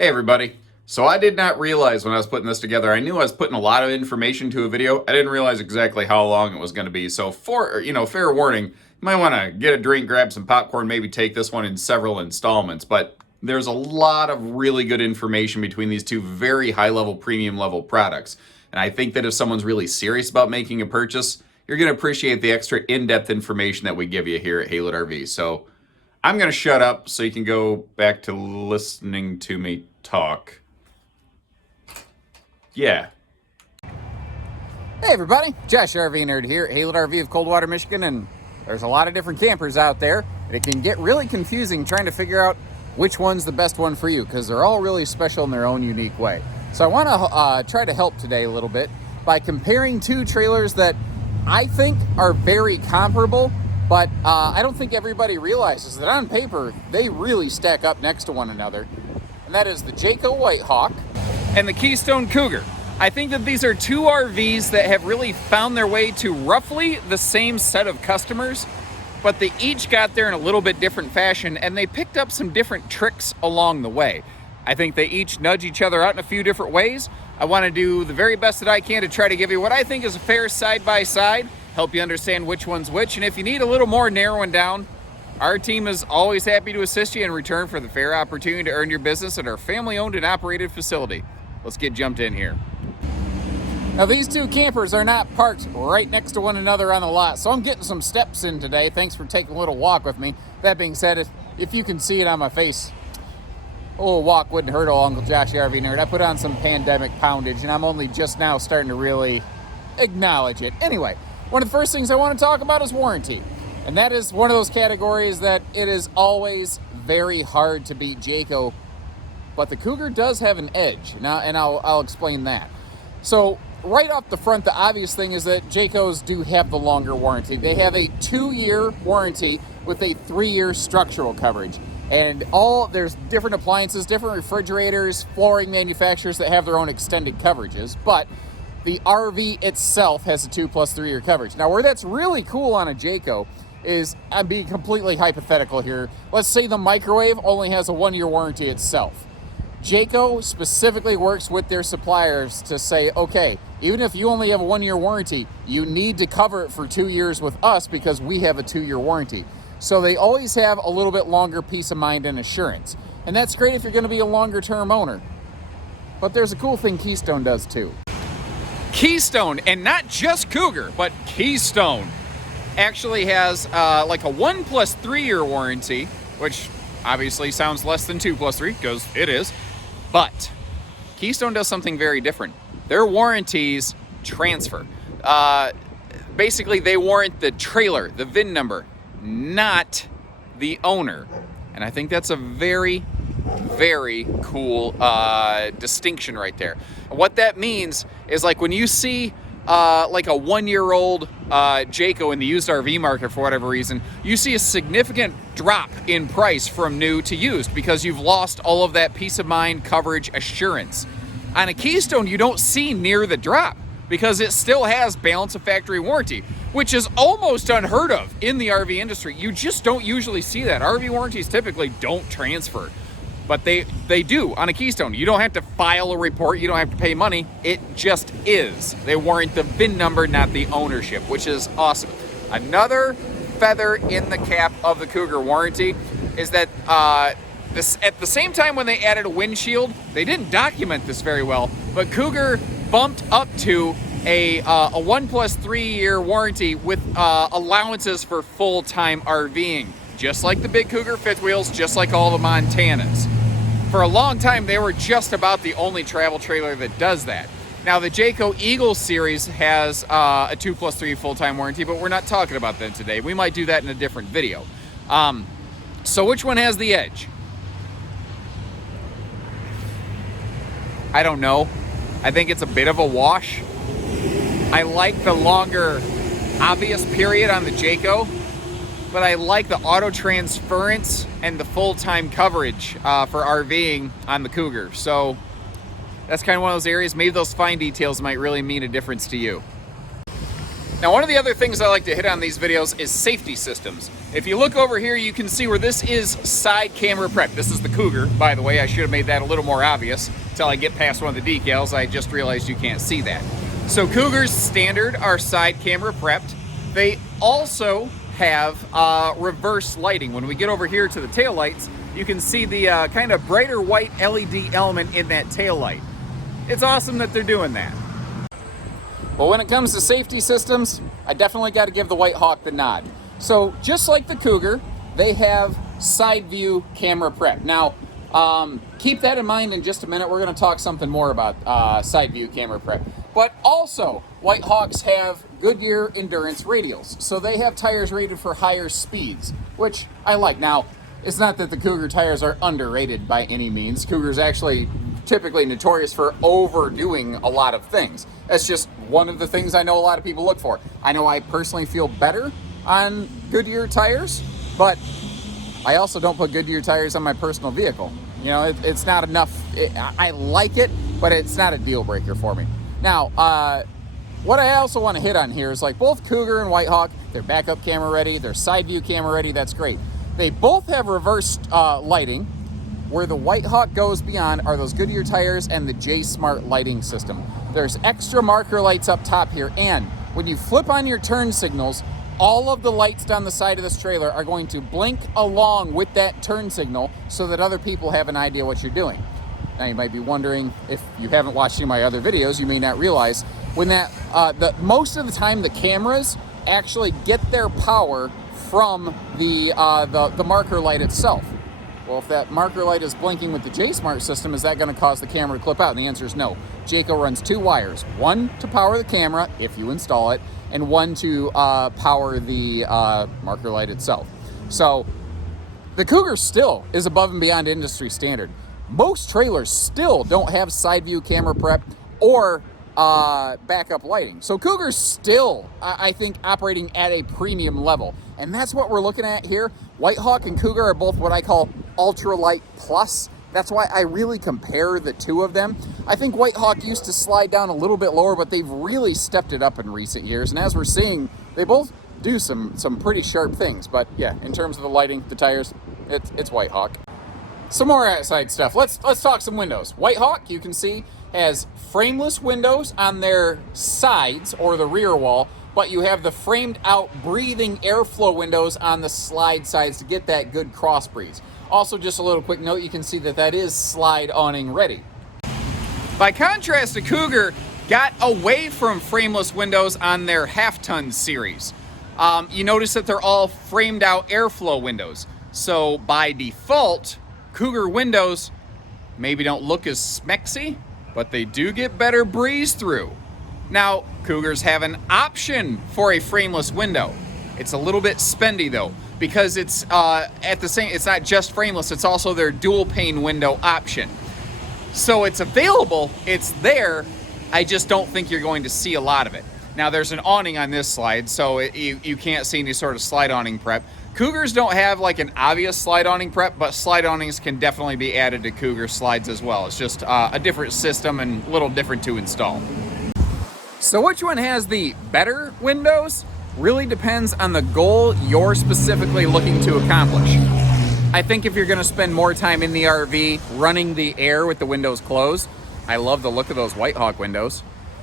Hey everybody. So I did not realize when I was putting this together, I knew I was putting a lot of information to a video. I didn't realize exactly how long it was going to be. So fair warning, you might want to get a drink, grab some popcorn, maybe take this one in several installments. But there's a lot of really good information between these two very high level, premium level products. And I think that if someone's really serious about making a purchase, you're going to appreciate the extra in-depth information that we give you here at Haylett RV. So I'm going to shut up so you can go back to listening to me talk. Yeah. Hey everybody, Josh RV Nerd here at Haylett RV of Coldwater, Michigan, and there's a lot of different campers out there, and it can get really confusing trying to figure out which one's the best one for you, because they're all really special in their own unique way. So I want to try to help today a little bit by comparing two trailers that I think are very comparable, but I don't think everybody realizes that on paper, they really stack up next to one another. And that is the Jayco White Hawk and the Keystone Cougar. I think that these are two RVs that have really found their way to roughly the same set of customers, but they each got there in a little bit different fashion, and they picked up some different tricks along the way. I think they each nudge each other out in a few different ways. I want to do the very best that I can to try to give you what I think is a fair side-by-side, help you understand which one's which, and if you need a little more narrowing down, our team is always happy to assist you in return for the fair opportunity to earn your business at our family-owned and operated facility. Let's get jumped in here. Now these two campers are not parked right next to one another on the lot, so I'm getting some steps in today. Thanks for taking a little walk with me. That being said, if you can see it on my face, a little walk wouldn't hurt old Uncle Josh RV Nerd. I put on some pandemic poundage, and I'm only just now starting to really acknowledge it. Anyway, one of the first things I want to talk about is warranty. And that is one of those categories that it is always very hard to beat Jayco, but the Cougar does have an edge. Now, and I'll explain that. So right off the front, the obvious thing is that Jaycos do have the longer warranty. They have a 2-year warranty with a 3-year structural coverage. And there's different appliances, different refrigerators, flooring manufacturers that have their own extended coverages, but the RV itself has a 2+3 year coverage. Now, where that's really cool on a Jayco is, I'm being completely hypothetical here. Let's say the microwave only has a 1-year warranty itself. Jayco specifically works with their suppliers to say, okay, even if you only have a 1-year warranty, you need to cover it for 2 years with us because we have a 2-year warranty. So they always have a little bit longer peace of mind and assurance. And that's great if you're going to be a longer term owner. But there's a cool thing Keystone does too. Keystone, and not just Cougar, but Keystone, actually has like a 1+3 year warranty, which obviously sounds less than 2+3 because it is. But Keystone does something very different. Their warranties transfer. Basically, they warrant the trailer, the VIN number, not the owner. And I think that's a very, very cool distinction right there. And what that means is, like, when you see like a 1-year-old Jayco in the used RV market for whatever reason, you see a significant drop in price from new to used because you've lost all of that peace of mind, coverage, assurance. On a Keystone, you don't see near the drop because it still has balance of factory warranty, which is almost unheard of in the RV industry. You just don't usually see that. RV warranties typically don't transfer, but they do on a Keystone. You don't have to file a report. You don't have to pay money. It just is. They warrant the VIN number, not the ownership, which is awesome. Another feather in the cap of the Cougar warranty is that at the same time when they added a windshield, they didn't document this very well, but Cougar bumped up to a 1+3 year warranty with allowances for full-time RVing, just like the big Cougar fifth wheels, just like all the Montanas. For a long time, they were just about the only travel trailer that does that. Now, the Jayco Eagle series has a 2+3 full-time warranty, but we're not talking about that today. We might do that in a different video. So which one has the edge? I don't know. I think it's a bit of a wash. I like the longer obvious period on the Jayco, but I like the auto transference and the full-time coverage for RVing on the Cougar. So that's kind of one of those areas. Maybe those fine details might really mean a difference to you. Now, one of the other things I like to hit on these videos is safety systems. If you look over here, you can see where this is side camera prep. This is the Cougar, by the way. I should have made that a little more obvious until I get past one of the decals. I just realized you can't see that. So Cougars standard are side camera prepped. They also have reverse lighting. When we get over here to the tail lights, you can see the kind of brighter white LED element in that tail light. It's awesome that they're doing that. But when it comes to safety systems, I definitely got to give the White Hawk the nod. So just like the Cougar, they have side view camera prep. Now, keep that in mind in just a minute. We're going to talk something more about side view camera prep. But also, White Hawks have Goodyear endurance radials. So they have tires rated for higher speeds, which I like. Now, it's not that the Cougar tires are underrated by any means. Cougar's actually typically notorious for overdoing a lot of things. That's just one of the things I know a lot of people look for. I know I personally feel better on Goodyear tires, but I also don't put Goodyear tires on my personal vehicle. You know, it's not enough. I like it, but it's not a deal breaker for me. Now, what I also want to hit on here is like both Cougar and White Hawk, they're backup camera ready, they're side view camera ready, that's great. They both have reversed lighting. Where the White Hawk goes beyond are those Goodyear tires and the J-Smart lighting system. There's extra marker lights up top here, and when you flip on your turn signals, all of the lights down the side of this trailer are going to blink along with that turn signal so that other people have an idea what you're doing. Now you might be wondering, if you haven't watched any of my other videos, you may not realize when that most of the time the cameras actually get their power from the marker light itself. Well, if that marker light is blinking with the J-Smart system, is that going to cause the camera to clip out? And the answer is no. Jayco runs two wires, one to power the camera, if you install it, and one to power the marker light itself. So the Cougar still is above and beyond industry standard. Most trailers still don't have side view camera prep or backup lighting. So Cougar's still, I think, operating at a premium level. And that's what we're looking at here. White Hawk and Cougar are both what I call Ultralite Plus. That's why I really compare the two of them. I think White Hawk used to slide down a little bit lower, but they've really stepped it up in recent years. And as we're seeing, they both do some pretty sharp things. But yeah, in terms of the lighting, the tires, it's White Hawk. Some more outside stuff. Let's talk some windows. White Hawk, you can see, has frameless windows on their sides or the rear wall, but you have the framed out breathing airflow windows on the slide sides to get that good cross breeze. Also, just a little quick note, you can see that is slide awning ready. By contrast, the Cougar got away from frameless windows on their half-ton series. You notice that they're all framed out airflow windows. So by default, Cougar windows maybe don't look as smexy, but they do get better breeze through. Now, Cougars have an option for a frameless window. It's a little bit spendy though, because it's it's not just frameless, it's also their dual pane window option. So it's available, it's there, I just don't think you're going to see a lot of it. Now there's an awning on this slide, so you can't see any sort of slide awning prep. Cougars don't have like an obvious slide awning prep, but slide awnings can definitely be added to Cougar slides as well. It's just a different system and a little different to install. So which one has the better windows? Really depends on the goal you're specifically looking to accomplish. I think if you're gonna spend more time in the RV running the air with the windows closed, I love the look of those White Hawk windows.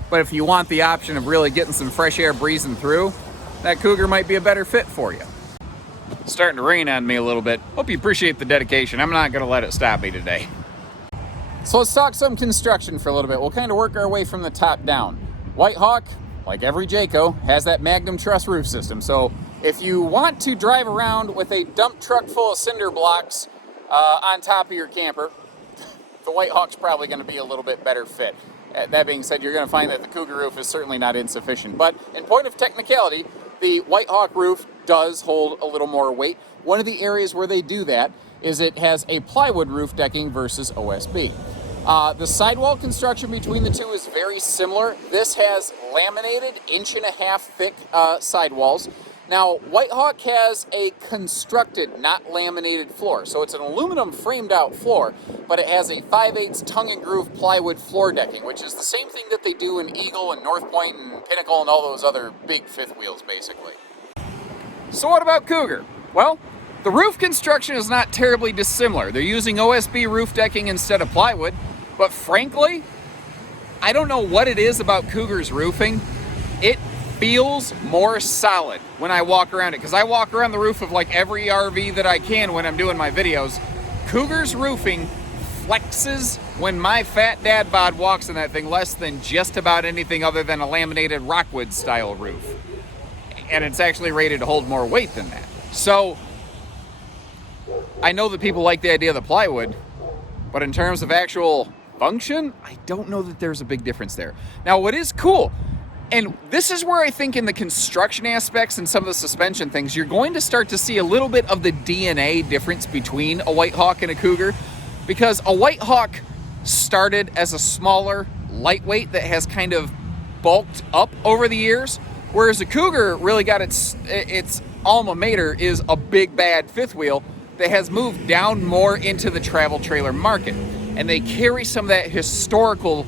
But if you want the option of really getting some fresh air breezing through, that Cougar might be a better fit for you. It's starting to rain on me a little bit. Hope you appreciate the dedication. I'm not gonna let it stop me today. So let's talk some construction for a little bit. We'll kind of work our way from the top down. White Hawk, like every Jayco, has that Magnum truss roof system. So if you want to drive around with a dump truck full of cinder blocks on top of your camper, the White Hawk's probably going to be a little bit better fit. That being said, you're going to find that the Cougar roof is certainly not insufficient. But in point of technicality, the White Hawk roof does hold a little more weight. One of the areas where they do that is it has a plywood roof decking versus OSB. The sidewall construction between the two is very similar. This has laminated 1.5 inch thick sidewalls. Now, White Hawk has a constructed, not laminated floor. So it's an aluminum framed out floor, but it has a 5/8 tongue and groove plywood floor decking, which is the same thing that they do in Eagle and North Point and Pinnacle and all those other big fifth wheels, basically. So what about Cougar? Well, the roof construction is not terribly dissimilar. They're using OSB roof decking instead of plywood, but frankly, I don't know what it is about Cougar's roofing. It feels more solid when I walk around it, because I walk around the roof of like every RV that I can when I'm doing my videos. Cougar's roofing flexes when my fat dad bod walks in that thing less than just about anything other than a laminated Rockwood style roof. And it's actually rated to hold more weight than that. So I know that people like the idea of the plywood, but in terms of actual function, I don't know that there's a big difference there. Now, what is cool, and this is where I think in the construction aspects and some of the suspension things, you're going to start to see a little bit of the DNA difference between a White Hawk and a Cougar, because a White Hawk started as a smaller, lightweight that has kind of bulked up over the years, whereas a Cougar really got its alma mater is a big bad fifth wheel that has moved down more into the travel trailer market. And they carry some of that historical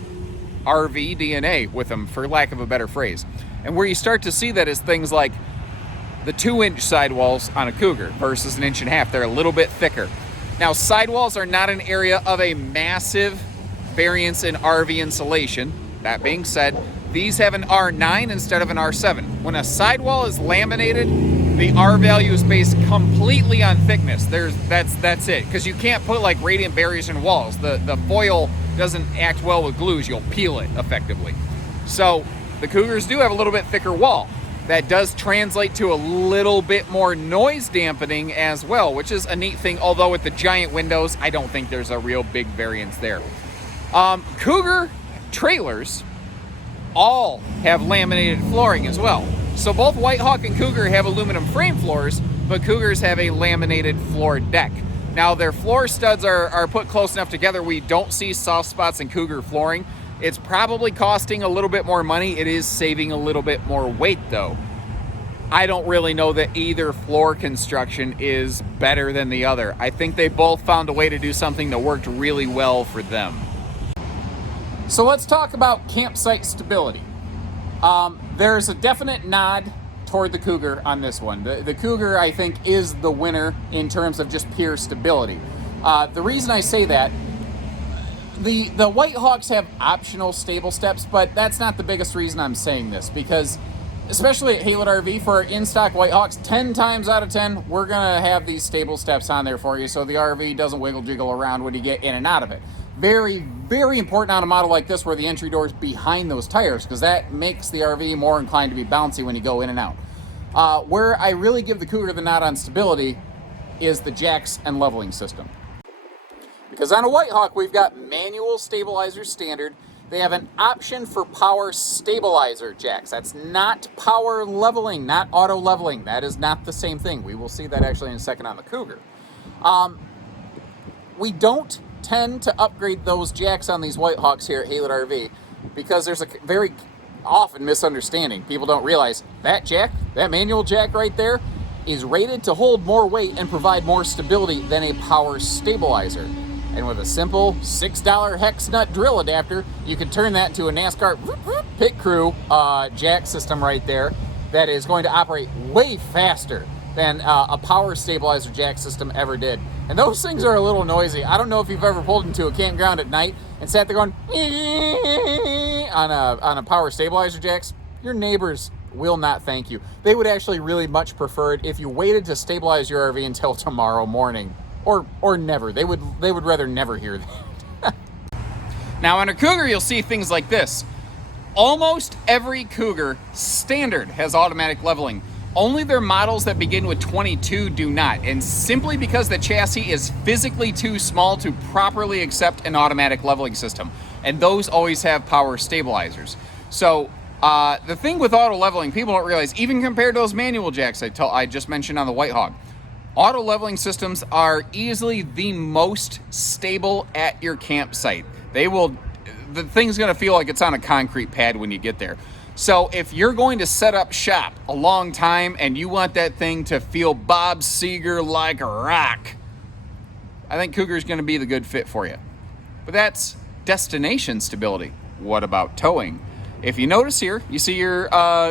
RV DNA with them, for lack of a better phrase. And where you start to see that is things like the 2-inch sidewalls on a Cougar versus an 1.5 inch. They're a little bit thicker. Now, sidewalls are not an area of a massive variance in RV insulation. That being said, these have an R9 instead of an R7. When a sidewall is laminated, the R value is based completely on thickness. That's it, because you can't put like radiant barriers in walls. The foil doesn't act well with glues. You'll peel it effectively. So the Cougars do have a little bit thicker wall. That does translate to a little bit more noise dampening as well, which is a neat thing, although with the giant windows, I don't think there's a real big variance there. Cougar trailers all have laminated flooring as well. So both White Hawk and Cougar have aluminum frame floors, but Cougars have a laminated floor deck. Now, their floor studs are put close enough together we don't see soft spots in Cougar flooring. It's probably costing a little bit more money. It is saving a little bit more weight though. I don't really know that either floor construction is better than the other. I think they both found a way to do something that worked really well for them. So let's talk about campsite stability. There's a definite nod toward the Cougar on this one. The Cougar, I think, is the winner in terms of just pure stability. The reason I say that, the White Hawks have optional stable steps, but that's not the biggest reason I'm saying this, because especially at Haylett RV, for our in-stock White Hawks, 10 times out of 10, we're gonna have these stable steps on there for you so the RV doesn't wiggle jiggle around when you get in and out of it. Very, very important on a model like this where the entry door is behind those tires, because that makes the RV more inclined to be bouncy when you go in and out. Where I really give the Cougar the nod on stability is the jacks and leveling system. Because on a White Hawk, we've got manual stabilizer standard. They have an option for power stabilizer jacks. That's not power leveling, not auto leveling. That is not the same thing. We will see that actually in a second on the Cougar. We don't tend to upgrade those jacks on these White Hawks here at Haylett RV because there's a very often misunderstanding. People don't realize that jack, that manual jack right there, is rated to hold more weight and provide more stability than a power stabilizer. And with a simple $6 hex nut drill adapter, you can turn that into a NASCAR pit crew jack system right there that is going to operate way faster than a power stabilizer jack system ever did. And those things are a little noisy. I don't know if you've ever pulled into a campground at night and sat there going on a power stabilizer jacks. Your neighbors will not thank you. They would actually really much prefer it if you waited to stabilize your RV until tomorrow morning. Or never. They would rather never hear that. Now on a Cougar, you'll see things like this. Almost every Cougar standard has automatic leveling. Only their models that begin with 22 do not, and simply because the chassis is physically too small to properly accept an automatic leveling system. And those always have power stabilizers. So the thing with auto leveling, people don't realize, even compared to those manual jacks I just mentioned on the White Hawk, auto leveling systems are easily the most stable at your campsite. The thing's gonna feel like it's on a concrete pad when you get there. So if you're going to set up shop a long time and you want that thing to feel Bob Seger like a rock, I think Cougar is going to be the good fit for you. But that's destination stability. What about towing? If you notice here, you see your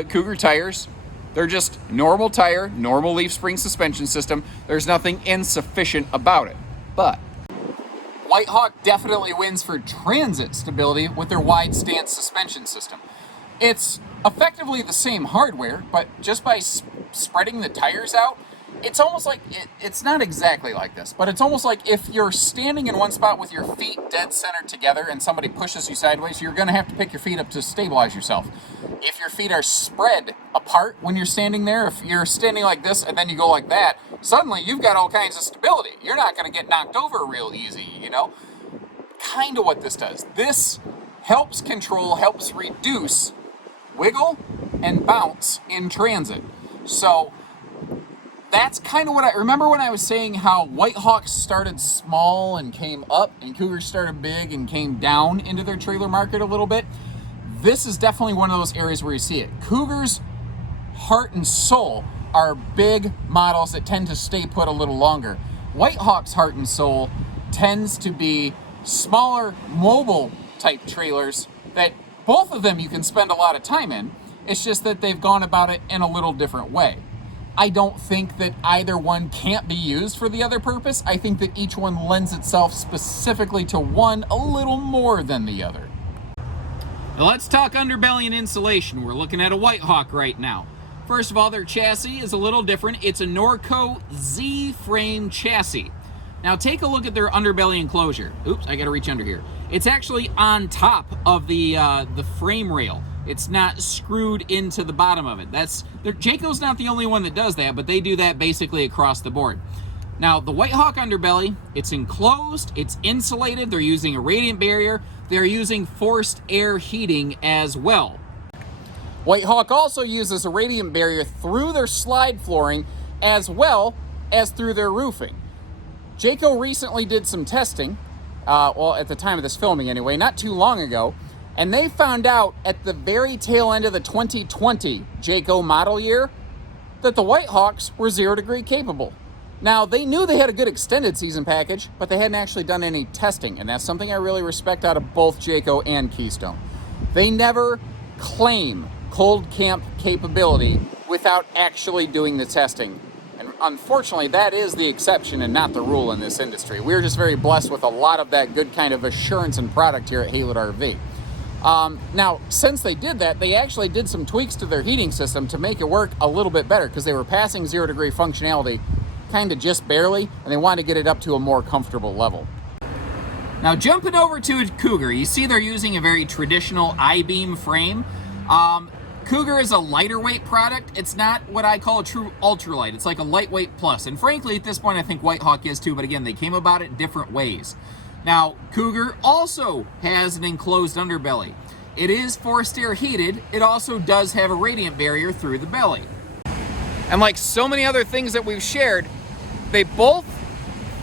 Cougar tires. They're just normal tire, normal leaf spring suspension system. There's nothing insufficient about it. But White Hawk definitely wins for transit stability with their wide stance suspension system. It's effectively the same hardware, but just by spreading the tires out, it's almost like, it's not exactly like this, but it's almost like if you're standing in one spot with your feet dead center together and somebody pushes you sideways, you're going to have to pick your feet up to stabilize yourself. If your feet are spread apart when you're standing there, if you're standing like this and then you go like that, suddenly you've got all kinds of stability. You're not going to get knocked over real easy, you know? Kind of what this does. This helps control, helps reduce wiggle and bounce in transit. So that's kind of what I remember when I was saying how White Hawks started small and came up and Cougars started big and came down into their trailer market a little bit. This is definitely one of those areas where you see it. Cougars' heart and soul are big models that tend to stay put a little longer. White Hawk's heart and soul tends to be smaller mobile type trailers that both of them you can spend a lot of time in. It's just that they've gone about it in a little different way. I don't think that either one can't be used for the other purpose. I think that each one lends itself specifically to one a little more than the other. Now let's talk underbelly and insulation. We're looking at a White Hawk right now. First of all, their chassis is a little different. It's a Norco Z-frame chassis. Now take a look at their underbelly enclosure. Oops, I gotta reach under here. It's actually on top of the frame rail. It's not screwed into the bottom of it. Jayco's not the only one that does that, but they do that basically across the board. Now, the White Hawk underbelly, it's enclosed, it's insulated, they're using a radiant barrier, they're using forced air heating as well. White Hawk also uses a radiant barrier through their slide flooring as well as through their roofing. Jayco recently did some testing, well, at the time of this filming anyway, not too long ago, and they found out at the very tail end of the 2020 Jayco model year that the White Hawks were 0 degree capable. Now, they knew they had a good extended season package, but they hadn't actually done any testing, and that's something I really respect out of both Jayco and Keystone. They never claim cold camp capability without actually doing the testing. And unfortunately, that is the exception and not the rule in this industry. We're just very blessed with a lot of that good kind of assurance and product here at Haylett RV. Now, since they did that, they actually did some tweaks to their heating system to make it work a little bit better because they were passing 0 degree functionality kind of just barely, and they wanted to get it up to a more comfortable level. Now, jumping over to a Cougar, you see they're using a very traditional I-beam frame. Cougar is a lighter weight product. It's not what I call a true ultralight. It's like a lightweight plus. And frankly, at this point, I think White Hawk is too, but again, they came about it different ways. Now, Cougar also has an enclosed underbelly. It is forced air heated. It also does have a radiant barrier through the belly. And like so many other things that we've shared, they both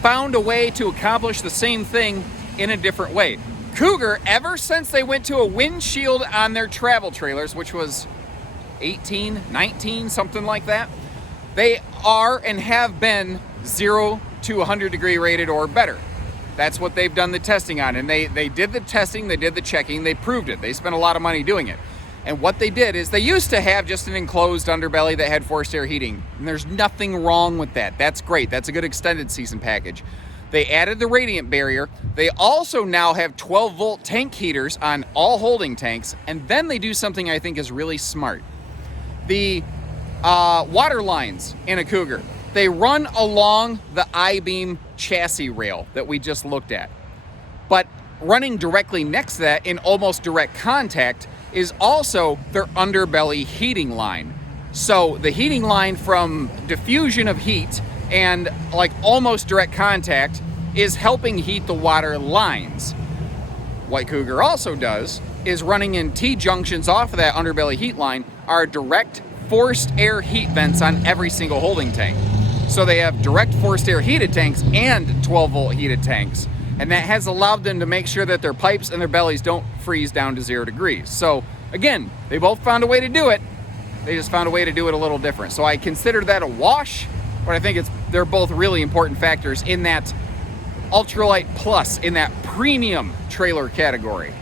found a way to accomplish the same thing in a different way. Cougar, ever since they went to a windshield on their travel trailers, which was 18, 19, something like that, they are and have been 0 to 100 degree rated or better. That's what they've done the testing on, and they did the testing, they did the checking, they proved it. They spent a lot of money doing it. And what they did is they used to have just an enclosed underbelly that had forced air heating, and there's nothing wrong with that. That's great. That's a good extended season package. They added the radiant barrier. They also now have 12-volt tank heaters on all holding tanks, and then they do something I think is really smart. The water lines in a Cougar, they run along the I-beam chassis rail that we just looked at. But running directly next to that in almost direct contact is also their underbelly heating line. So the heating line from diffusion of heat and like almost direct contact is helping heat the water lines. What Cougar also does is running in T-junctions off of that underbelly heat line are direct forced air heat vents on every single holding tank. So they have direct forced air heated tanks and 12-volt heated tanks. And that has allowed them to make sure that their pipes and their bellies don't freeze down to 0 degrees. So again, they both found a way to do it. They just found a way to do it a little different. So I consider that a wash, but I think they're both really important factors in that Ultralite Plus in that premium trailer category.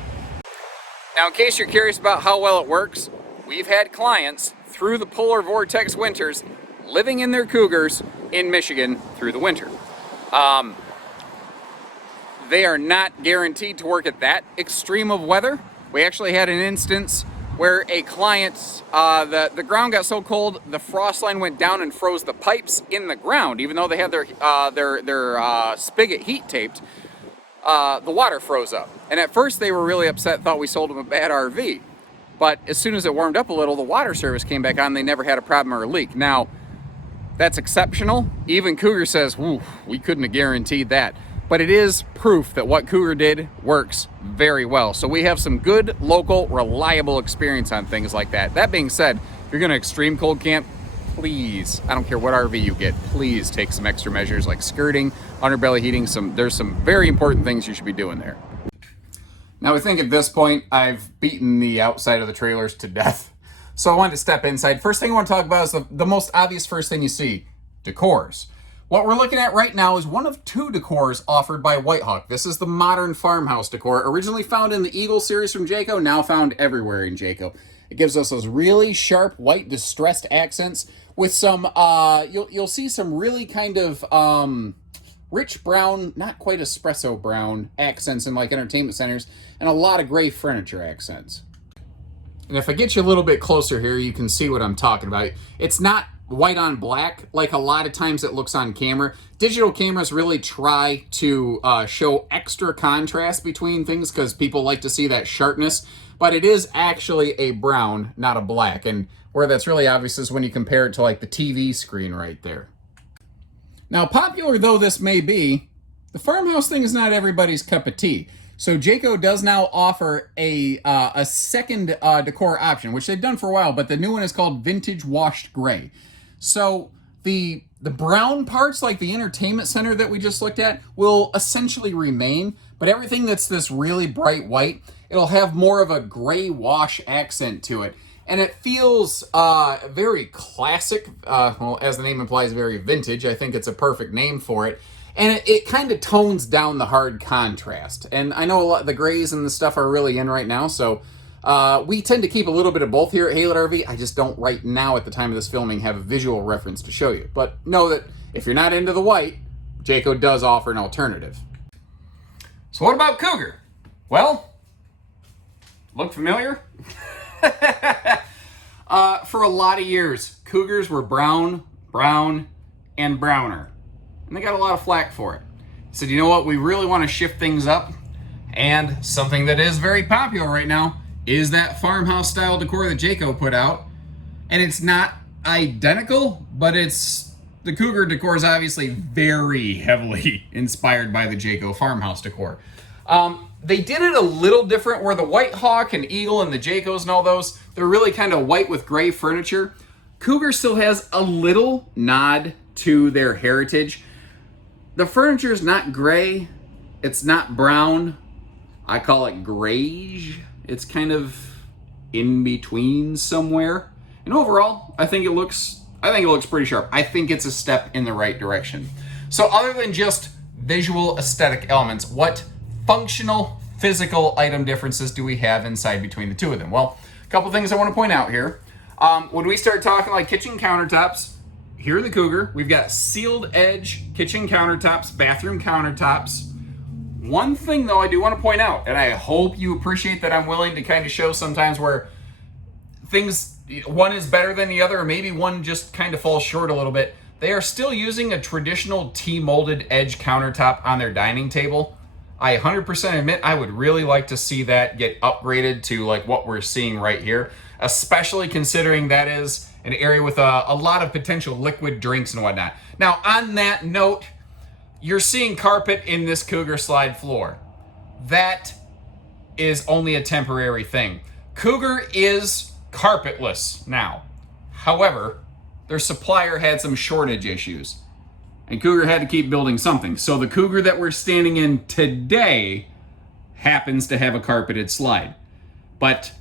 Now, in case you're curious about how well it works, we've had clients through the polar vortex winters living in their Cougars in Michigan through the winter. They are not guaranteed to work at that extreme of weather. We actually had an instance where a client, the ground got so cold, the frost line went down and froze the pipes in the ground. Even though they had their spigot heat taped, the water froze up. And at first they were really upset, thought we sold them a bad RV. But as soon as it warmed up a little, the water service came back on. They never had a problem or a leak. Now, that's exceptional. Even Cougar says, "Woo, we couldn't have guaranteed that." But it is proof that what Cougar did works very well. So we have some good, local, reliable experience on things like that. That being said, if you're gonna extreme cold camp, please, I don't care what RV you get, please take some extra measures like skirting, underbelly heating. There's some very important things you should be doing there. Now I think at this point, I've beaten the outside of the trailers to death. So I wanted to step inside. First thing I want to talk about is the most obvious first thing you see, decors. What we're looking at right now is one of two decors offered by Whitehawk. This is the modern farmhouse decor, originally found in the Eagle series from Jayco, now found everywhere in Jayco. It gives us those really sharp white distressed accents with some, you'll see some really kind of rich brown, not quite espresso brown accents in like entertainment centers, and a lot of gray furniture accents. And if I get you a little bit closer here, you can see what I'm talking about. It's not white on black like a lot of times it looks on camera. Digital cameras really try to show extra contrast between things because people like to see that sharpness, but it is actually a brown, not a black. And where that's really obvious is when you compare it to like the TV screen right there. Now, popular though this may be, the farmhouse thing is not everybody's cup of tea. So Jayco does now offer a second decor option, which they've done for a while, but the new one is called Vintage Washed Gray. So the brown parts, like the entertainment center that we just looked at, will essentially remain, but everything that's this really bright white, it'll have more of a gray wash accent to it. And it feels very classic, well, as the name implies, very vintage. I think it's a perfect name for it. And it kind of tones down the hard contrast. And I know a lot of the grays and the stuff are really in right now, so we tend to keep a little bit of both here at Haylett RV. I just don't right now at the time of this filming have a visual reference to show you. But know that if you're not into the white, Jayco does offer an alternative. So what about Cougar? Well, look familiar? For a lot of years, Cougars were brown, and browner. And they got a lot of flack for it. Said, you know what, we really want to shift things up. And something that is very popular right now is that farmhouse style decor that Jayco put out. And it's not identical, but the Cougar decor is obviously very heavily inspired by the Jayco farmhouse decor. They did it a little different where the Whitehawk and Eagle and the Jaycos and all those, they're really kind of white with gray furniture. Cougar still has a little nod to their heritage. The furniture is not gray. It's not brown. I call it grayish. It's kind of in between somewhere. And overall, I think it looks pretty sharp. I think it's a step in the right direction. So other than just visual aesthetic elements, what functional, physical item differences do we have inside between the two of them? Well, a couple things I want to point out here. When we start talking like kitchen countertops, here in the Cougar, we've got sealed edge kitchen countertops, bathroom countertops. One thing though I do want to point out, and I hope you appreciate that I'm willing to kind of show sometimes where things, one is better than the other, or maybe one just kind of falls short a little bit. They are still using a traditional T-molded edge countertop on their dining table. I 100% admit I would really like to see that get upgraded to like what we're seeing right here, especially considering that is an area with a lot of potential liquid drinks and whatnot. Now, on that note, you're seeing carpet in this Cougar slide floor. That is only a temporary thing. Cougar is carpetless now. However, their supplier had some shortage issues, and Cougar had to keep building something. So the Cougar that we're standing in today happens to have a carpeted slide. But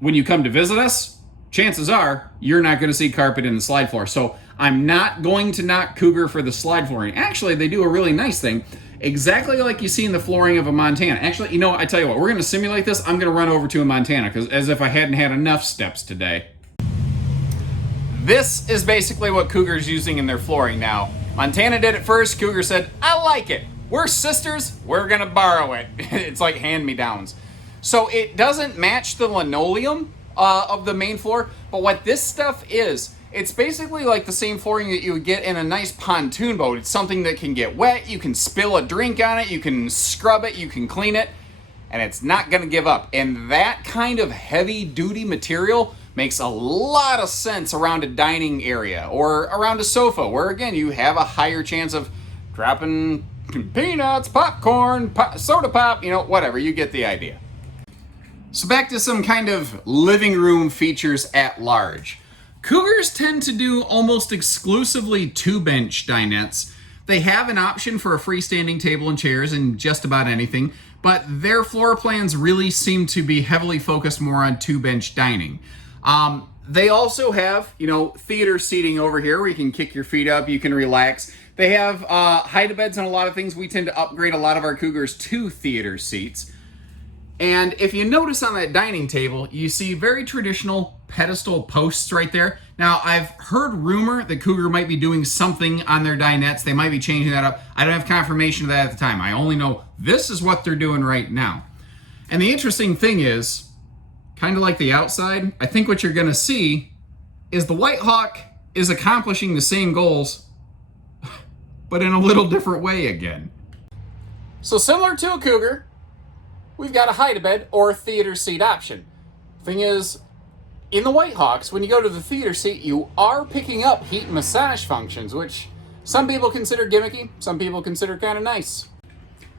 when you come to visit us, chances are you're not going to see carpet in the slide floor. So I'm not going to knock Cougar for the slide flooring. Actually, they do a really nice thing, exactly like you see in the flooring of a Montana. Actually, you know what? I tell you what, we're going to simulate this. I'm going to run over to a Montana, because as if I hadn't had enough steps today. This is basically what Cougar's using in their flooring now. Montana did it first. Cougar said, I like it. We're sisters. We're going to borrow it. It's like hand-me-downs. So it doesn't match the linoleum of the main floor, but what this stuff is, it's basically like the same flooring that you would get in a nice pontoon boat. It's something that can get wet. You can spill a drink on it. You can scrub it. You can clean it. And it's not going to give up. And that kind of heavy-duty material makes a lot of sense around a dining area or around a sofa, where, again, you have a higher chance of dropping peanuts, popcorn, soda pop, whatever. You get the idea. So back to some kind of living room features at large. Cougars tend to do almost exclusively 2-bench dinettes. They have an option for a freestanding table and chairs and just about anything, but their floor plans really seem to be heavily focused more on 2-bench dining. They also have, theater seating over here where you can kick your feet up, you can relax. They have hide-a-beds and a lot of things. We tend to upgrade a lot of our Cougars to theater seats. And if you notice on that dining table, you see very traditional pedestal posts right there. Now, I've heard rumor that Cougar might be doing something on their dinettes. They might be changing that up. I don't have confirmation of that at the time. I only know this is what they're doing right now. And the interesting thing is, kind of like the outside, I think what you're going to see is the White Hawk is accomplishing the same goals, but in a little different way again. So similar to a Cougar, we've got a hide-a-bed or theater seat option. Thing is, in the White Hawks, when you go to the theater seat, you are picking up heat and massage functions, which some people consider gimmicky, some people consider kind of nice.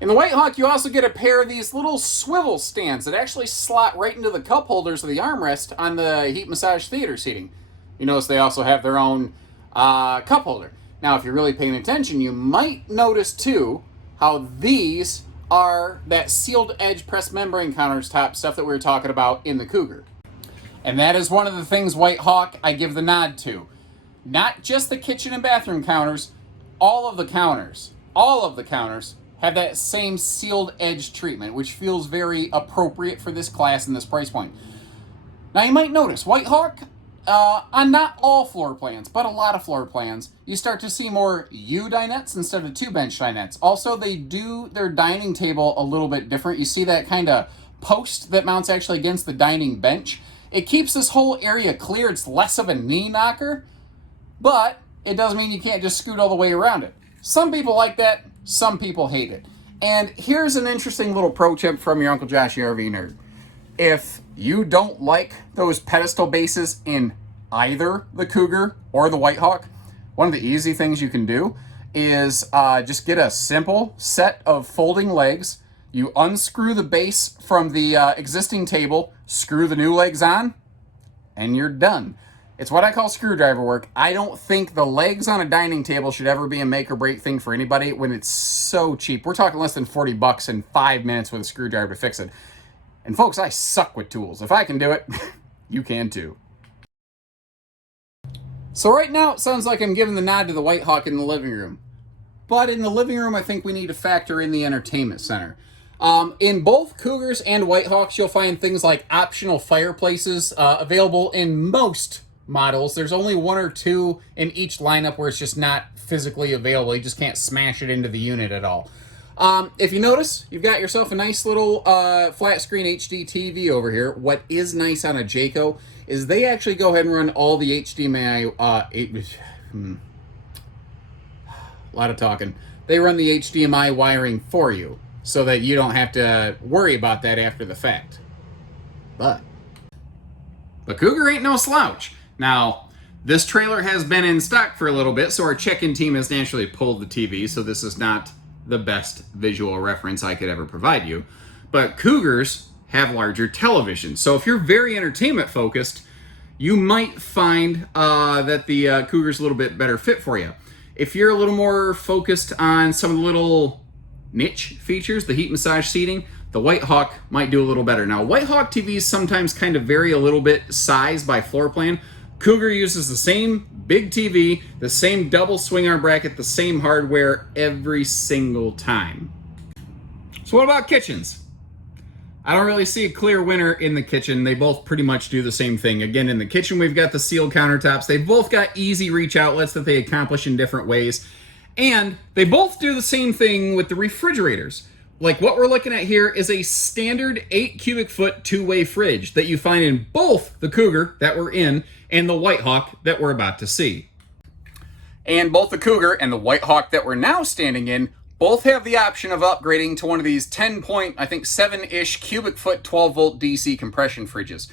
In the White Hawk, you also get a pair of these little swivel stands that actually slot right into the cup holders of the armrest on the heat massage theater seating. You notice they also have their own cup holder. Now, if you're really paying attention, you might notice, too, how these are that sealed edge pressed membrane countertop stuff that we were talking about in the Cougar. And that is one of the things White Hawk I give the nod to. Not just the kitchen and bathroom counters, all of the counters have that same sealed edge treatment, which feels very appropriate for this class and this price point. Now you might notice, White Hawk, on not all floor plans, but a lot of floor plans, you start to see more U dinettes instead of 2-bench dinettes. Also, they do their dining table a little bit different. You see that kind of post that mounts actually against the dining bench. It keeps this whole area clear. It's less of a knee knocker, but it doesn't mean you can't just scoot all the way around it. Some people like that, some people hate it. And here's an interesting little pro tip from your Uncle Josh, the RV nerd. If you don't like those pedestal bases in either the Cougar or the White Hawk, one of the easy things you can do is just get a simple set of folding legs. You unscrew the base from the existing table, screw the new legs on, and you're done. It's what I call screwdriver work. I don't think the legs on a dining table should ever be a make or break thing for anybody when it's so cheap. We're talking less than $40 and 5 minutes with a screwdriver to fix it. And folks, I suck with tools. If I can do it, you can too. So right now, it sounds like I'm giving the nod to the White Hawk in the living room. But in the living room, I think we need to factor in the entertainment center. In both Cougars and White Hawks, you'll find things like optional fireplaces available in most models. There's only 1 or 2 in each lineup where it's just not physically available. You just can't smash it into the unit at all. If you notice, you've got yourself a nice little flat screen HD TV over here. What is nice on a Jayco is they actually go ahead and run all the HDMI, a lot of talking. They run the HDMI wiring for you so that you don't have to worry about that after the fact. But Cougar ain't no slouch. Now, this trailer has been in stock for a little bit, so our check-in team has naturally pulled the TV, so this is not the best visual reference I could ever provide you. But Cougars have larger televisions, so if you're very entertainment focused, you might find that the Cougar's a little bit better fit for you. If you're a little more focused on some of the little niche features, the heat massage seating, the White Hawk might do a little better. Now, White Hawk TVs sometimes kind of vary a little bit size by floor plan. Cougar uses the same big TV, the same double swing arm bracket, the same hardware every single time. So what about kitchens? I don't really see a clear winner in the kitchen. They both pretty much do the same thing. Again, in the kitchen, we've got the sealed countertops. They've both got easy reach outlets that they accomplish in different ways. And they both do the same thing with the refrigerators. Like what we're looking at here is a standard 8 cubic foot two-way fridge that you find in both the Cougar that we're in and the White Hawk that we're about to see. And both the Cougar and the White Hawk that we're now standing in both have the option of upgrading to one of these 7-ish cubic foot 12 volt DC compression fridges,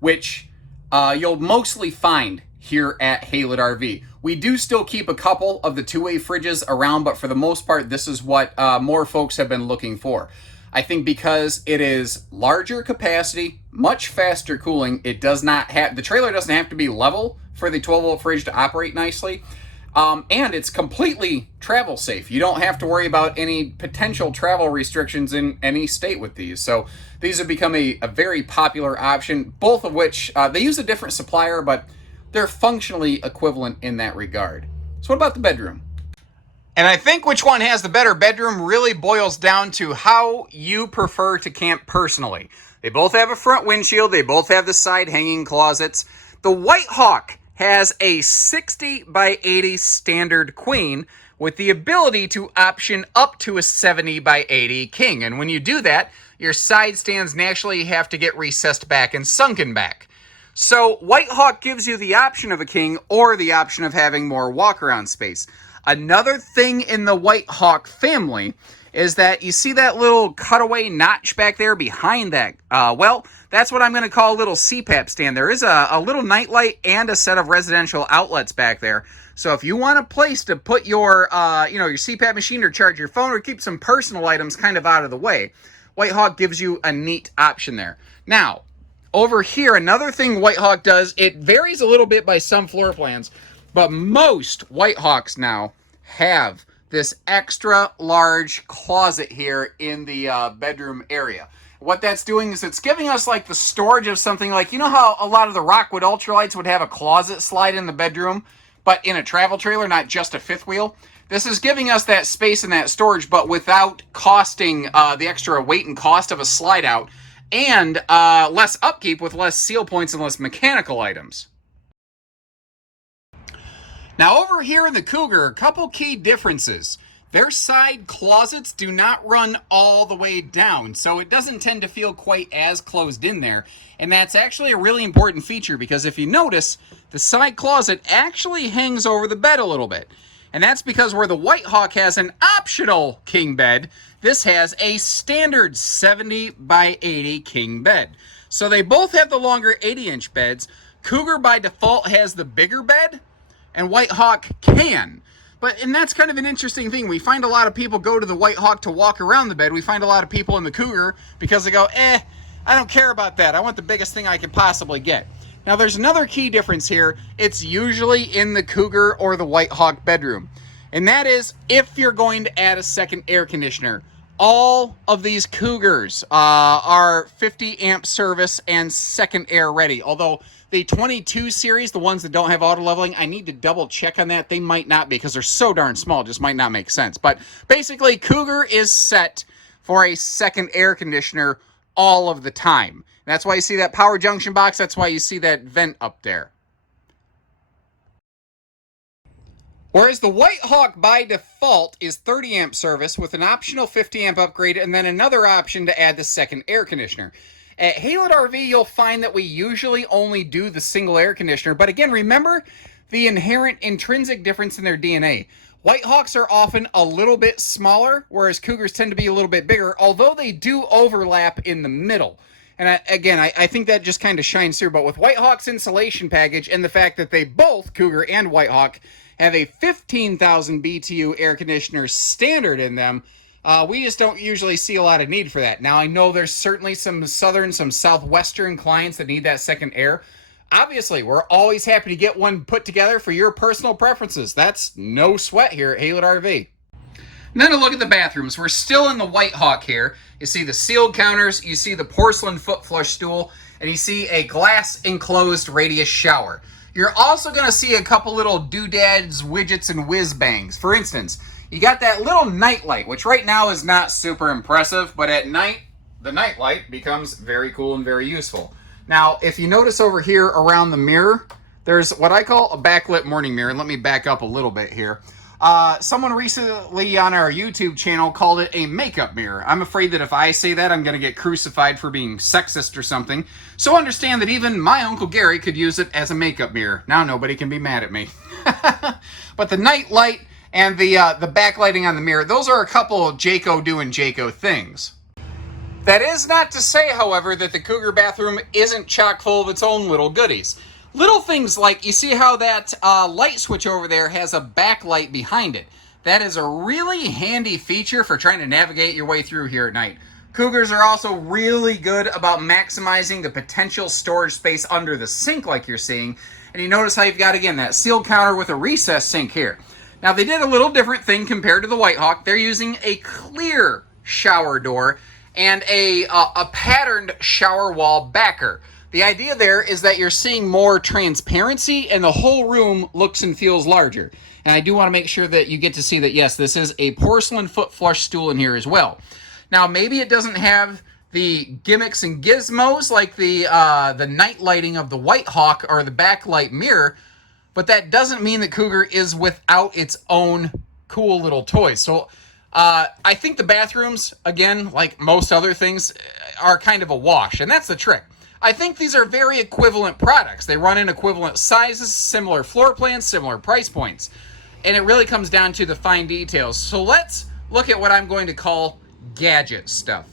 which you'll mostly find here at Haylett RV. We do still keep a couple of the two-way fridges around, but for the most part, this is what more folks have been looking for. I think because it is larger capacity, much faster cooling, it does not have, the trailer doesn't have to be level for the 12 volt fridge to operate nicely. And it's completely travel safe. You don't have to worry about any potential travel restrictions in any state with these. So these have become a very popular option, both of which they use a different supplier, but they're functionally equivalent in that regard. So what about the bedroom? And I think which one has the better bedroom really boils down to how you prefer to camp personally. They both have a front windshield. They both have the side hanging closets. The White Hawk has a 60 by 80 standard queen with the ability to option up to a 70 by 80 king. And when you do that, your side stands naturally have to get recessed back and sunken back. So White Hawk gives you the option of a king or the option of having more walk-around space. Another thing in the White Hawk family is that you see that little cutaway notch back there behind that. Well, that's what I'm going to call a little CPAP stand. There is a little nightlight and a set of residential outlets back there. So if you want a place to put your, your CPAP machine or charge your phone or keep some personal items kind of out of the way, White Hawk gives you a neat option there. Now, over here, another thing White Hawk does, it varies a little bit by some floor plans, but most White Hawks now have this extra large closet here in the bedroom area. What that's doing is it's giving us like the storage of something like, you know how a lot of the Rockwood Ultralites would have a closet slide in the bedroom, but in a travel trailer, not just a fifth wheel? This is giving us that space and that storage, but without costing the extra weight and cost of a slide out, and less upkeep with less seal points and less mechanical items. Now over here in the Cougar, a couple key differences. Their side closets do not run all the way down, so it doesn't tend to feel quite as closed in there. And that's actually a really important feature because if you notice, the side closet actually hangs over the bed a little bit. And that's because where the White Hawk has an optional king bed, this has a standard 70 by 80 king bed. So they both have the longer 80-inch beds. Cougar by default has the bigger bed, and White Hawk can. And that's kind of an interesting thing. We find a lot of people go to the White Hawk to walk around the bed. We find a lot of people in the Cougar because they go, I don't care about that. I want the biggest thing I can possibly get. Now, there's another key difference here. It's usually in the Cougar or the White Hawk bedroom. And that is if you're going to add a second air conditioner. All of these Cougars are 50 amp service and second air ready. Although the 22 series, the ones that don't have auto leveling, I need to double check on that. They might not because they're so darn small, it just might not make sense. But basically, Cougar is set for a second air conditioner all of the time. That's why you see that power junction box. That's why you see that vent up there. Whereas the White Hawk by default is 30 amp service with an optional 50 amp upgrade and then another option to add the second air conditioner. At Haylett RV, you'll find that we usually only do the single air conditioner. But again, remember the inherent intrinsic difference in their DNA. White Hawks are often a little bit smaller, whereas Cougars tend to be a little bit bigger, although they do overlap in the middle. And I think that just kind of shines through. But with White Hawk's insulation package and the fact that they both, Cougar and White Hawk, have a 15,000 BTU air conditioner standard in them, we just don't usually see a lot of need for that. Now, I know there's certainly some southern, some southwestern clients that need that second air. Obviously, we're always happy to get one put together for your personal preferences. That's no sweat here at Haylett RV. And then a look at the bathrooms. We're still in the White Hawk here. You see the sealed counters, you see the porcelain foot flush stool, and you see a glass enclosed radius shower. You're also going to see a couple little doodads, widgets, and whiz bangs. For instance, you got that little night light, which right now is not super impressive, but at night, the night light becomes very cool and very useful. Now, if you notice over here around the mirror, there's what I call a backlit morning mirror. And let me back up a little bit here. Someone recently on our YouTube channel called it a makeup mirror. I'm afraid that if I say that, I'm going to get crucified for being sexist or something. So understand that even my Uncle Gary could use it as a makeup mirror. Now nobody can be mad at me. But the night light and the backlighting on the mirror, those are a couple of Jayco doing Jayco things. That is not to say, however, that the Cougar bathroom isn't chock full of its own little goodies. Little things like, you see how that light switch over there has a backlight behind it. That is a really handy feature for trying to navigate your way through here at night. Cougars are also really good about maximizing the potential storage space under the sink like you're seeing. And you notice how you've got, again, that sealed counter with a recessed sink here. Now, they did a little different thing compared to the White Hawk. They're using a clear shower door and a patterned shower wall backer. The idea there is that you're seeing more transparency and the whole room looks and feels larger. And I do want to make sure that you get to see that, yes, this is a porcelain foot flush stool in here as well. Now, maybe it doesn't have the gimmicks and gizmos like the night lighting of the White Hawk or the backlight mirror, but that doesn't mean that Cougar is without its own cool little toys. So I think the bathrooms, again, like most other things, are kind of a wash, and that's the trick. I think these are very equivalent products. They run in equivalent sizes, similar floor plans, similar price points. And it really comes down to the fine details. So let's look at what I'm going to call gadget stuff.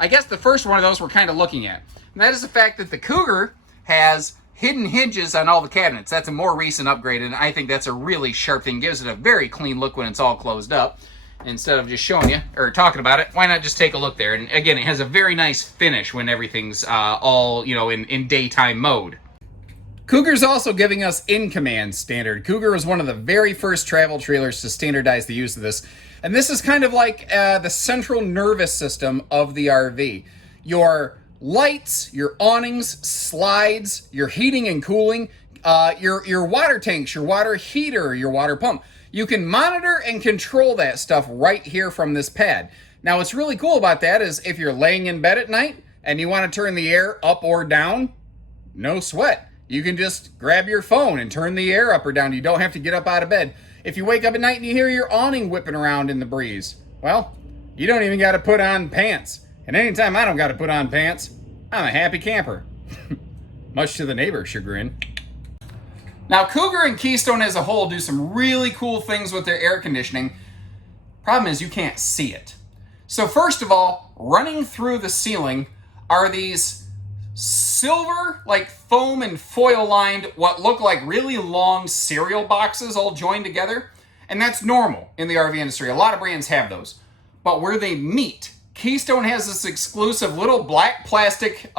I guess the first one of those we're kind of looking at. And that is the fact that the Cougar has hidden hinges on all the cabinets. That's a more recent upgrade, and I think that's a really sharp thing. Gives it a very clean look when it's all closed up. Instead of just showing you or talking about it, why not just take a look there? And again, it has a very nice finish when everything's all, in daytime mode. Cougar's also giving us in-command standard. Cougar was one of the very first travel trailers to standardize the use of this. And this is kind of like the central nervous system of the RV. Your lights, your awnings, slides, your heating and cooling, your water tanks, your water heater, your water pump. You can monitor and control that stuff right here from this pad. Now, what's really cool about that is if you're laying in bed at night and you want to turn the air up or down, no sweat. You can just grab your phone and turn the air up or down. You don't have to get up out of bed. If you wake up at night and you hear your awning whipping around in the breeze, well, you don't even got to put on pants. And anytime I don't got to put on pants, I'm a happy camper. Much to the neighbor's chagrin. Now, Cougar and Keystone as a whole do some really cool things with their air conditioning. Problem is you can't see it. So first of all, running through the ceiling are these silver, like foam and foil lined, what look like really long cereal boxes all joined together. And that's normal in the RV industry. A lot of brands have those. But where they meet, Keystone has this exclusive little black plastic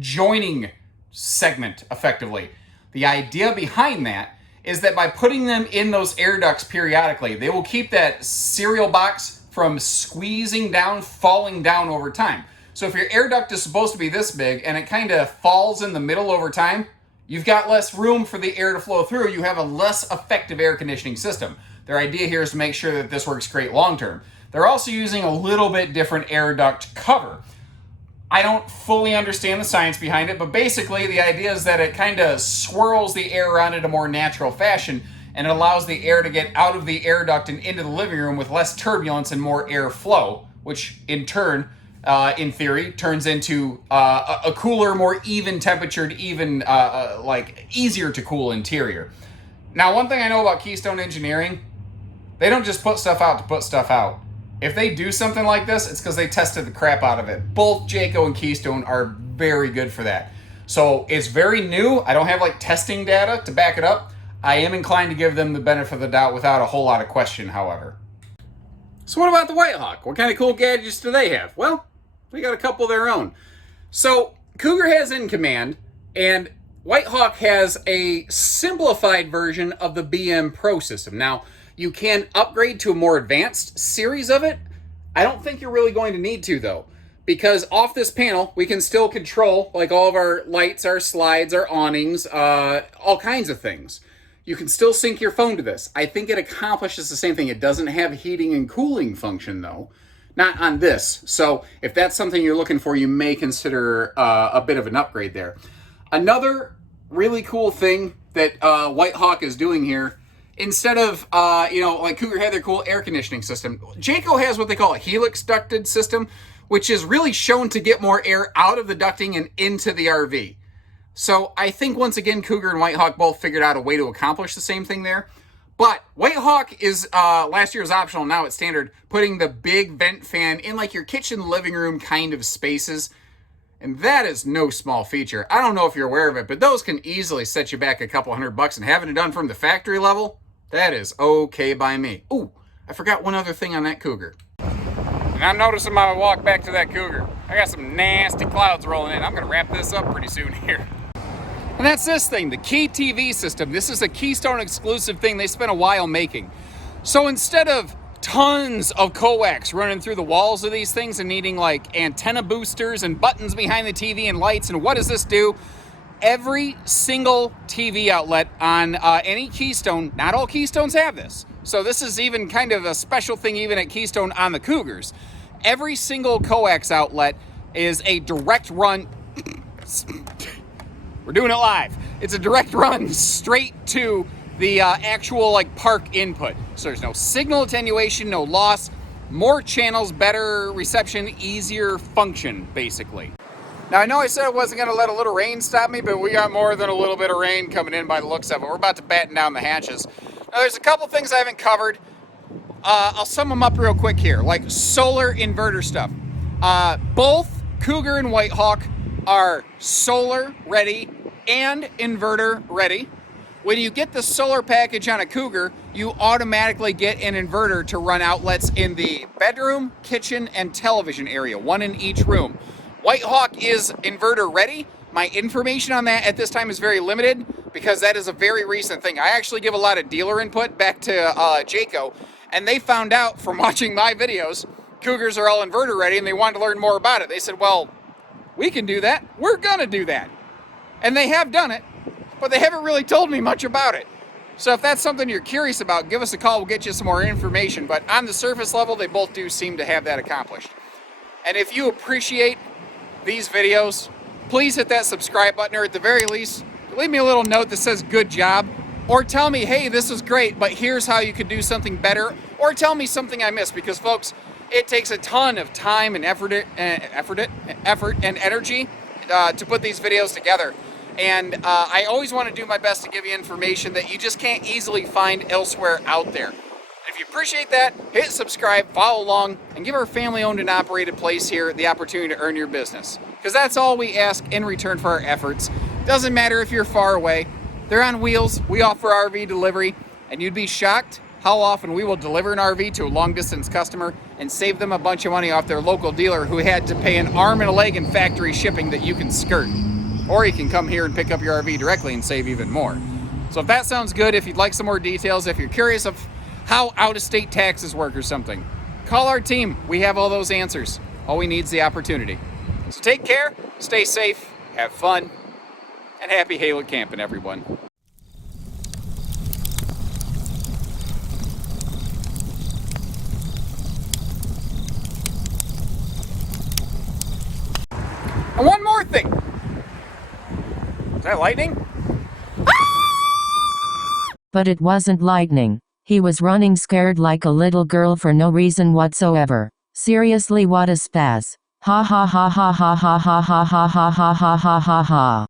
joining segment, effectively. The idea behind that is that by putting them in those air ducts periodically, they will keep that cereal box from squeezing down, falling down over time. So if your air duct is supposed to be this big and it kind of falls in the middle over time, you've got less room for the air to flow through. You have a less effective air conditioning system. Their idea here is to make sure that this works great long term. They're also using a little bit different air duct cover. I don't fully understand the science behind it, but basically the idea is that it kind of swirls the air around in a more natural fashion, and it allows the air to get out of the air duct and into the living room with less turbulence and more air flow, which in turn, in theory, turns into a cooler, more even temperatured, easier to cool interior. Now, one thing I know about Keystone Engineering, they don't just put stuff out to put stuff out. If they do something like this, it's because they tested the crap out of it. Both Jayco and Keystone are very good for that. So it's very new. I don't have testing data to back it up. I am inclined to give them the benefit of the doubt without a whole lot of question, however. So what about the White Hawk? What kind of cool gadgets do they have? Well, they got a couple of their own. So Cougar has In Command, and White Hawk has a simplified version of the BM Pro system. Now, you can upgrade to a more advanced series of it. I don't think you're really going to need to, though. because off this panel, we can still control like all of our lights, our slides, our awnings, all kinds of things. You can still sync your phone to this. I think it accomplishes the same thing. It doesn't have heating and cooling function though, not on this. So if that's something you're looking for, you may consider a bit of an upgrade there. Another really cool thing that White Hawk is doing here, instead of, like Cougar had their cool air conditioning system, Jayco has what they call a helix ducted system, which is really shown to get more air out of the ducting and into the RV. So I think, once again, Cougar and White Hawk both figured out a way to accomplish the same thing there. But White Hawk is, last year was optional, now it's standard, putting the big vent fan in like your kitchen, living room kind of spaces. And that is no small feature. I don't know if you're aware of it, but those can easily set you back a couple $100, and having it done from the factory level, that is okay by me. Ooh, I forgot one other thing on that Cougar. And I'm noticing my walk back to that Cougar, I got some nasty clouds rolling in. I'm gonna wrap this up pretty soon here. And that's this thing, the Key TV system. This is a Keystone exclusive thing they spent a while making. So instead of tons of coax running through the walls of these things and needing like antenna boosters and buttons behind the TV and lights, and what does this do? Every single TV outlet on any Keystone, not all Keystones have this. So this is even kind of a special thing even at Keystone on the Cougars. Every single coax outlet is a direct run. We're doing it live. It's a direct run straight to the actual like park input. So there's no signal attenuation, no loss, more channels, better reception, easier function, basically. Now I know I said I wasn't gonna let a little rain stop me, but we got more than a little bit of rain coming in by the looks of it. We're about to batten down the hatches. Now there's a couple things I haven't covered. I'll sum them up real quick here, like solar inverter stuff. Both Cougar and White Hawk are solar ready and inverter ready. When you get the solar package on a Cougar, you automatically get an inverter to run outlets in the bedroom, kitchen, and television area, one in each room. White Hawk is inverter ready. My information on that at this time is very limited because that is a very recent thing. I actually give a lot of dealer input back to Jayco, and they found out from watching my videos, Cougars are all inverter ready, and they wanted to learn more about it. They said, well, we can do that. We're gonna do that. And they have done it, but they haven't really told me much about it. So if that's something you're curious about, give us a call. We'll get you some more information. But on the surface level, they both do seem to have that accomplished. And if you appreciate these videos, please hit that subscribe button, or at the very least, leave me a little note that says good job, or tell me, hey, this is great, but here's how you could do something better, or tell me something I missed, because folks, it takes a ton of time and effort and energy to put these videos together. And I always want to do my best to give you information that you just can't easily find elsewhere out there. If you appreciate that, hit subscribe, follow along, and give our family-owned and operated place here the opportunity to earn your business. Because that's all we ask in return for our efforts. Doesn't matter if you're far away. They're on wheels. We offer RV delivery, and you'd be shocked how often we will deliver an RV to a long-distance customer and save them a bunch of money off their local dealer who had to pay an arm and a leg in factory shipping that you can skirt. Or you can come here and pick up your RV directly and save even more. So if that sounds good, if you'd like some more details, if you're curious of how out-of-state taxes work or something, call our team. We have all those answers. All we need is the opportunity. So take care, stay safe, have fun, and happy Haylett camping, everyone. And one more thing. Is that lightning? But it wasn't lightning. He was running scared like a little girl for no reason whatsoever. Seriously, what a spaz. Ha ha ha ha ha ha ha ha ha ha ha ha ha ha ha.